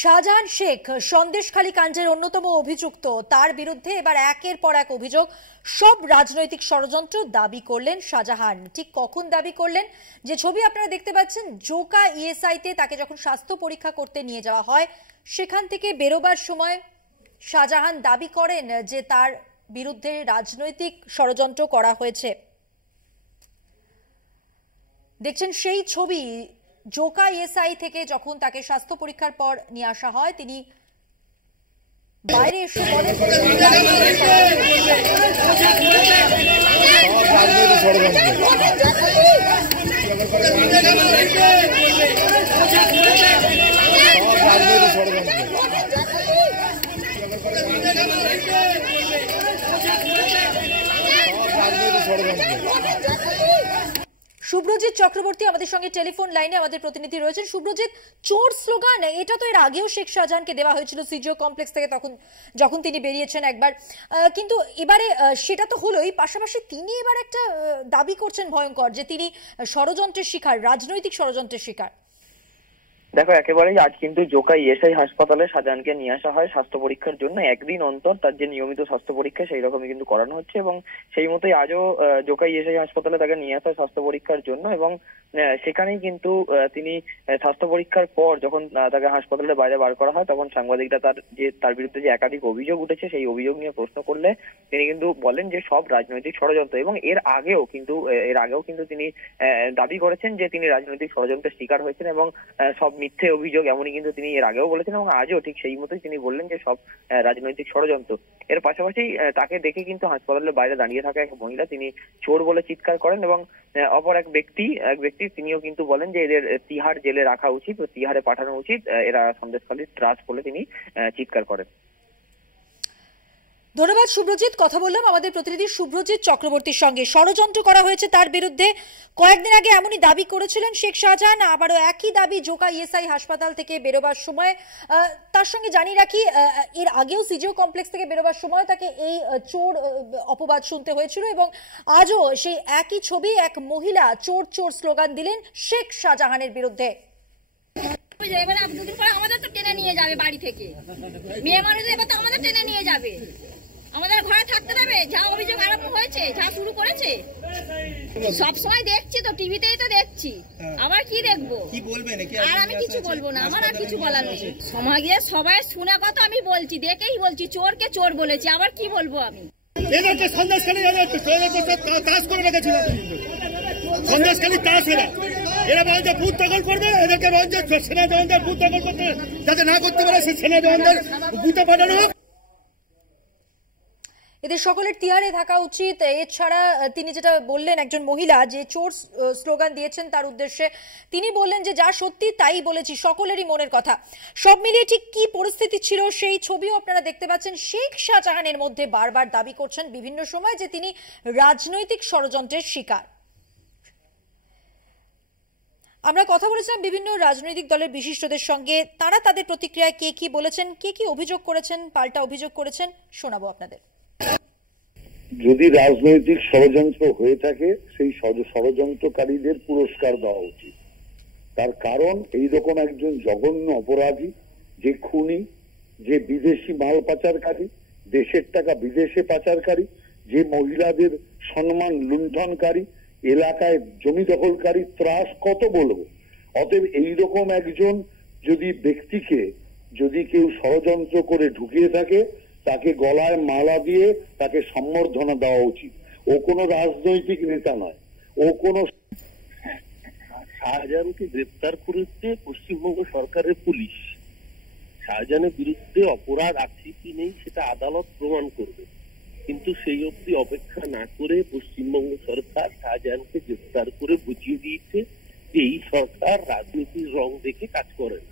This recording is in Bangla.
শাহজাহান শেখ সন্দেশখালী কাণ্ডের অন্যতম অভিযুক্ত, তার বিরুদ্ধে এবার একের পর এক অভিযোগ। সব রাজনৈতিক ষড়যন্ত্র দাবি করলেন শাহজাহান। ঠিক কখন দাবি করলেন? যে ছবি আপনারা দেখতে পাচ্ছেন, জোকা ইএসআইতে তাকে যখন স্বাস্থ্য পরীক্ষা করতে নিয়ে যাওয়া হয়, সেখান থেকে বেরোবার সময় শাহজাহান দাবি করেন যে তার বিরুদ্ধে রাজনৈতিক ষড়যন্ত্র করা হয়েছে। দেখছেন সেই ছবি। জোকা ইএসআই থেকে যখন তাকে স্বাস্থ্য পরীক্ষার পর নিয়ে আসা হয়, তিনি বাইরে এসে বলেন শুভ্রজিৎ চক্রবর্তী আমাদের সঙ্গে টেলিফোন লাইনে আমাদের প্রতিনিধি রয়েছেন। শুভ্রজিৎ, চোর স্লোগান এটা তো এর আগেও শেখ শাহজাহানকে দেওয়া হয়েছিল সিজিও কমপ্লেক্স থেকে, তখন যখন তিনি বেরিয়েছেন একবার, কিন্তু এবারে সেটা তো হলোই, পাশাপাশি তিনি এবার একটা দাবি করছেন ভয়ঙ্কর, যে তিনি ষড়যন্ত্রের শিকার, রাজনৈতিক ষড়যন্ত্রের শিকার। দেখো, একেবারেই আজ কিন্তু জোকা ইএসআই হাসপাতালে শাহজাহানকে নিয়ে আসা হয় স্বাস্থ্য পরীক্ষার জন্য। একদিন অন্তর তার যে নিয়মিত স্বাস্থ্য পরীক্ষা সেই রকমই কিন্তু করানো হচ্ছে, এবং সেই মতোই আজও জোকা ইএসআই হাসপাতালে তাকে নিয়ে আসা হয় স্বাস্থ্য পরীক্ষার জন্য। এবং সেখানেই কিন্তু তিনি স্বাস্থ্য পরীক্ষার পর যখন তাকে হাসপাতালের বাইরে বার করা হয়, তখন সাংবাদিকরা তার বিরুদ্ধে যে একাধিক অভিযোগ উঠেছে সেই অভিযোগ নিয়ে প্রশ্ন করলে তিনি কিন্তু বলেন যে সব রাজনৈতিক ষড়যন্ত্র। এবং এর আগেও কিন্তু তিনি দাবি করেছেন যে তিনি রাজনৈতিক ষড়যন্ত্রের শিকার হয়েছেন এবং সব মিথ্যে অভিযোগ, এমনই কিন্তু তিনি এর আগেও বলেছেন এবং আজও ঠিক সেই মতোই তিনি বললেন যে সব রাজনৈতিক ষড়যন্ত্র। এর পাশাপাশি তাকে দেখে কিন্তু হাসপাতালের বাইরে দাঁড়িয়ে থাকা এক মহিলা তিনি চোর বলে চিৎকার করেন, এবং অপর এক ব্যক্তি তিনিও কিন্তু বলেন যে এদের তিহার জেলে রাখা উচিত, তিহারে পাঠানো উচিত, এরা সন্দেশখালীর ত্রাস বলে তিনি চিৎকার করেন। ধন্যবাদ শুভ্রজিৎ। কথা বললাম আমাদের প্রতিনিধি শুভ্রজিৎ চক্রবর্তীর সঙ্গে। ষড়যন্ত্র করা হয়েছে তার বিরুদ্ধে, কয়েকদিন আগে এমনই দাবি করেছিলেন শেখ শাহজাহান, আবারও একই দাবি জোকা ইএসআই হাসপাতাল থেকে বেরোবার সময়। তার সঙ্গে জানিয়ে রাখি, এর আগেও সিজিও কমপ্লেক্স থেকে বেরোবার সময় তাকে এই চোর অপবাদ শুনতে হয়েছিল, এবং আজও সেই একই ছবি, এক মহিলা চোর চোর স্লোগান দিলেন শেখ শাহজাহানের বিরুদ্ধে। এবারে দুদিন পরে আমাদের তো টেনে নিয়ে যাবে বাড়ি থেকে, মেয়ে মানুষ এবার তো আমাদের টেনে নিয়ে যাবে, আমাদের ঘরে থাকতে দেবে। যা অভিযোগ আরম্ভ হয়েছে, যা শুরু করেছে, সবসময় দেখছি তো, টিভিতেই তো দেখছি, আবার কি দেখবো? আর আমি কিছু বলবো না, আমার আর কিছু বলার নেই। সমাজে সবাই শুনে কথা আমি বলছি, দেখেই বলছি, চোরকে চোর বলেছি, আবার কি বলবো আমি? এরা বলছে ভূত দখল করবে, এদেরকে বলছে সেনা জওয়ানদের ভূত দখল করতে যাতে না করতে পারে, সেই সেনা জওয়ানদের ভূতে পাঠানো হোক। এদের সকলের তিহারে থাকা উচিত। এছাড়া তিনি যেটা বললেন, একজন মহিলা যে চোর স্লোগান দিয়েছেন তার উদ্দেশ্যে তিনি বললেন যে যা সত্যি তাই বলেছি, সকলেরই মনের কথা। সব মিলিয়ে ঠিক কি পরিস্থিতি ছিল সেই ছবিও আপনারা দেখতে পাচ্ছেন। শেখ শাহজাহানের মধ্যে বারবার দাবি করছেন বিভিন্ন সময় যে তিনি রাজনৈতিক ষড়যন্ত্রের শিকার। আমরা কথা বলেছিলাম বিভিন্ন রাজনৈতিক দলের বিশিষ্টদের সঙ্গে, তারা তাদের প্রতিক্রিয়ায় কে কি বলেছেন, কে কি অভিযোগ করেছেন, পাল্টা অভিযোগ করেছেন, শোনাবো আপনাদের। যদি রাজনৈতিক ষড়যন্ত্র হয়ে থাকে, সেই ষড়যন্ত্রকারীদের পুরস্কার দেওয়া উচিত। তার কারণ এইরকম একজন জঘন্য অপরাধী, যে খুনি, যে বিদেশি মাল পাচারকারী, দেশের টাকা বিদেশে পাচারকারী, যে মহিলাদের সম্মান লুণ্ঠনকারী, এলাকায় জমি দখলকারী, ত্রাস কত বলবো। অতএব এইরকম একজন যদি ব্যক্তিকে যদি কেউ ষড়যন্ত্র করে ঢুকিয়ে থাকে, তাকে গলায় মালা দিয়ে তাকে সম্বর্ধনা দেওয়া উচিত। ও কোনো রাজনৈতিক নেতা নয়, ও কোনো। শাহজাহানকে গ্রেপ্তার করেছে পশ্চিমবঙ্গ সরকারের পুলিশ। শাহজাহানের বিরুদ্ধে অপরাধ আছে কি নেই সেটা আদালত প্রমাণ করবে, কিন্তু সেই অবধি অপেক্ষা না করে পশ্চিমবঙ্গ সরকার শাহজাহানকে গ্রেপ্তার করে বুঝিয়ে দিয়েছে যে এই সরকার রাজনীতির রং দেখে কাজ করে না।